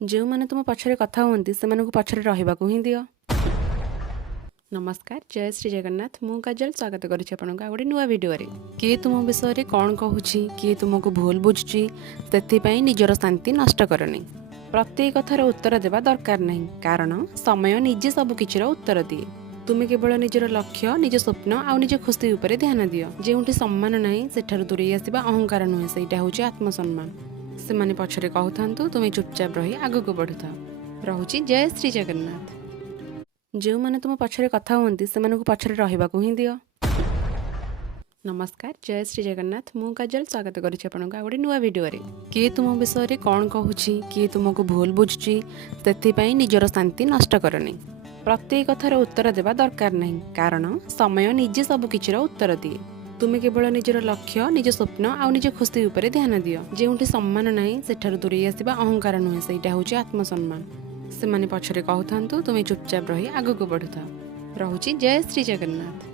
ଯେଉଁମାନେ ତୁମ ପଛରେ କଥା ହୁଅନ୍ତି ସେମାନଙ୍କୁ ପଛରେ ରହିବାକୁ ହିଁ ଦିଅ। ନମସ୍କାର, ଜୟ ଶ୍ରୀ ଜଗନ୍ନାଥ। ମୁଁ କାଜଲ ସ୍ୱାଗତ କରୁଛି ଆପଣଙ୍କୁ ଆଉ ଗୋଟେ ନୂଆ ଭିଡ଼ିଓରେ। କିଏ ତୁମ ବିଷୟରେ କ'ଣ କହୁଛି, କିଏ ତୁମକୁ ଭୁଲ ବୁଝୁଛି, ସେଥିପାଇଁ ନିଜର ଶାନ୍ତି ନଷ୍ଟ କରନି। ପ୍ରତ୍ୟେକ କଥାର ଉତ୍ତର ଦେବା ଦରକାର ନାହିଁ, କାରଣ ସମୟ ନିଜେ ସବୁ କିଛିର ଉତ୍ତର ଦିଏ। ତୁମେ କେବଳ ନିଜର ଲକ୍ଷ୍ୟ, ନିଜ ସ୍ୱପ୍ନ ଆଉ ନିଜ ଖୁସି ଉପରେ ଧ୍ୟାନ ଦିଅ। ଯେଉଁଠି ସମ୍ମାନ ନାହିଁ ସେଠାରୁ ଦୂରେଇ ଆସିବା ଅହଙ୍କାର ନୁହେଁ, ସେଇଟା ହେଉଛି ଆତ୍ମସମ୍ମାନ। ସେମାନେ ପଛରେ କହୁଥାନ୍ତୁ, ତୁମେ ଚୁପଚାପ ରହି ଆଗକୁ ବଢ଼ୁଥାଅ। ରହୁଛି ଜୟ ଶ୍ରୀ ଜଗନ୍ନାଥ। ଯେଉଁମାନେ ତୁମ ପଛରେ କଥା ହୁଅନ୍ତି ସେମାନଙ୍କୁ ପଛରେ ରହିବାକୁ ହିଁ ଦିଅ। ନମସ୍କାର, ଜୟ ଶ୍ରୀ ଜଗନ୍ନାଥ। ମୁଁ କାଜଲ ସ୍ୱାଗତ କରୁଛି ଆପଣଙ୍କୁ ଆଉ ଗୋଟେ ନୂଆ ଭିଡ଼ିଓରେ। କିଏ ତୁମ ବିଷୟରେ କ'ଣ କହୁଛି, କିଏ ତୁମକୁ ଭୁଲ ବୁଝୁଛି, ସେଥିପାଇଁ ନିଜର ଶାନ୍ତି ନଷ୍ଟ କରନି। ପ୍ରତ୍ୟେକ କଥାର ଉତ୍ତର ଦେବା ଦରକାର ନାହିଁ, କାରଣ ସମୟ ନିଜେ ସବୁ କିଛିର ଉତ୍ତର ଦିଏ। ତୁମେ କେବଳ ନିଜର ଲକ୍ଷ୍ୟ, ନିଜ ସ୍ୱପ୍ନ ଆଉ ନିଜ ଖୁସି ଉପରେ ଧ୍ୟାନ ଦିଅ। ଯେଉଁଠି ସମ୍ମାନ ନାହିଁ ସେଠାରୁ ଦୂରେଇ ଆସିବା ଅହଙ୍କାର ନୁହେଁ, ସେଇଟା ହେଉଛି ଆତ୍ମସମ୍ମାନ। ସେମାନେ ପଛରେ କହୁଥାନ୍ତୁ, ତୁମେ ଚୁପଚାପ ରହି ଆଗକୁ ବଢ଼ୁଥାଅ। ରହୁଛି ଜୟ ଶ୍ରୀ ଜଗନ୍ନାଥ।